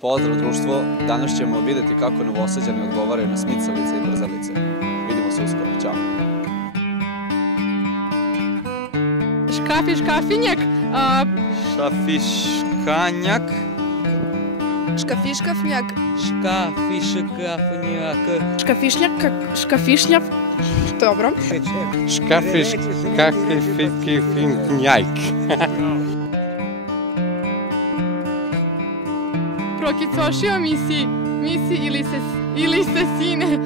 Pozdrav društvo, danas ćemo vidjeti kako Novosađani odgovaraju na smicalice i brzalice. Vidimo se uskoro, ćao! Škafiškafinjak. Šafiškanjak. Škafiškafnjak. Škafiškafnjak. Škafišnjak. Škafišnjak. Dobro. Škafiškafinjak. Prokicošio misi ili se sine.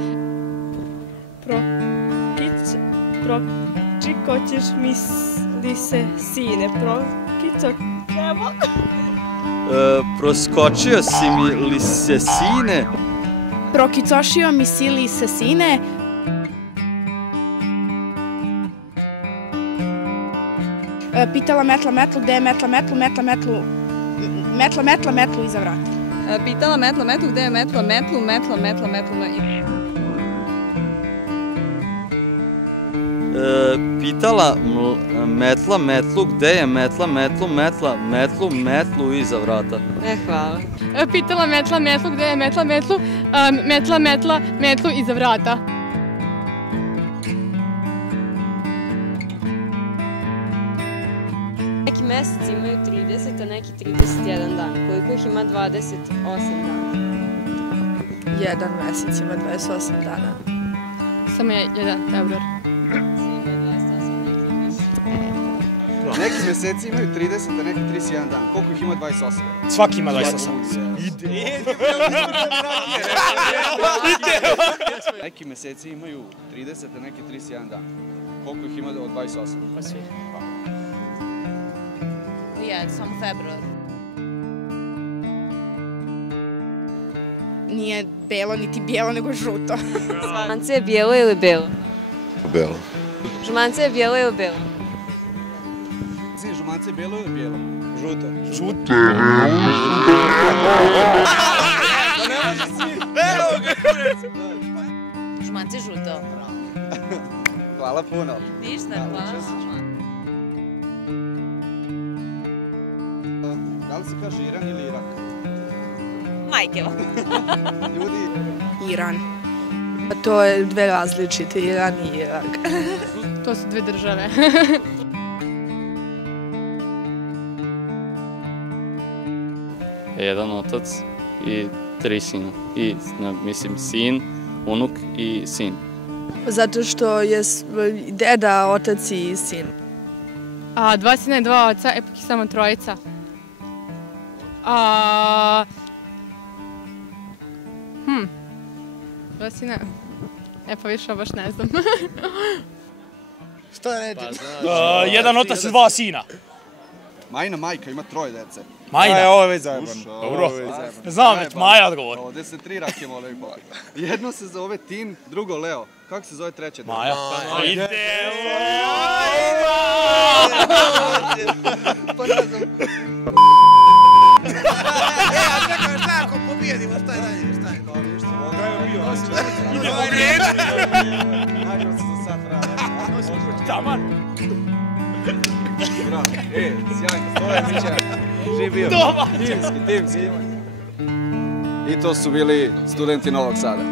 Pročikoćeš misli se sine. Evo. Proskočio si mi li se sine? Prokicošio misili se sine. Pitala metla metlu, gde je metla metlu, metlu iza vrata. Pitala metla metlu, gde je metla metlu, metla na i... Pitala metla metlu, gde je metla metlu iza vrata. Hvala. Pitala metla metlu, gde je metla metlu iza vrata. Neki meseci imaju 30, a neki 31 dan. Koliko ih ima 28 dana? Jedan mesec ima 28 dana. Samo je 1 februar. Neki meseci imaju 30, a neki 31 dan. Koliko ih ima 28? Svaki ima 28. Neki meseci imaju 30, a neki 31 dan. Koliko ih ima od 28? Pa svi. Nije, samo februar. Nije belo, niti bijelo, nego žuto. Žumance je bijelo ili belo? Belo. Žumance je bijelo ili belo? Žumance je belo ili bijelo? Žuto. Žuto. To ne može svi. Žumance je žuto. Hvala puno. Ništa, hvala. Da li se kaže Iran ili Irak? Majke vam. Ljudi... Iran. To je dve različite, Iran i Irak. To su dve države. Jedan otac i 3 sina. I, mislim, sin, unuk i sin. Zato što je deda, otac i sin. 2 sina i 2 oca, ipak je samo 3. Dva sina... pa više baš ne znam. Šta je reći? Jedan otac i 2 sina. Majina majka ima 3 dece. Majna? Ovo je već zajebano. Dobro. Znam već, Maja odgovor. Ovdje se 3 rake moraju polagati. Jedno se zove Tin, drugo Leo. Kako se zove treće? Maja. Vidite! Pa ne znam. A čekaj, šta ako pobijedimo, šta je dalje, šta je? To ništa, Kaj je bio? idemo griječi! Nagrao se za sat vrata. Taman! Bravo, sjajno, stoje Mića. Živ bio. Timski. I to su bili studenti Novog Sada.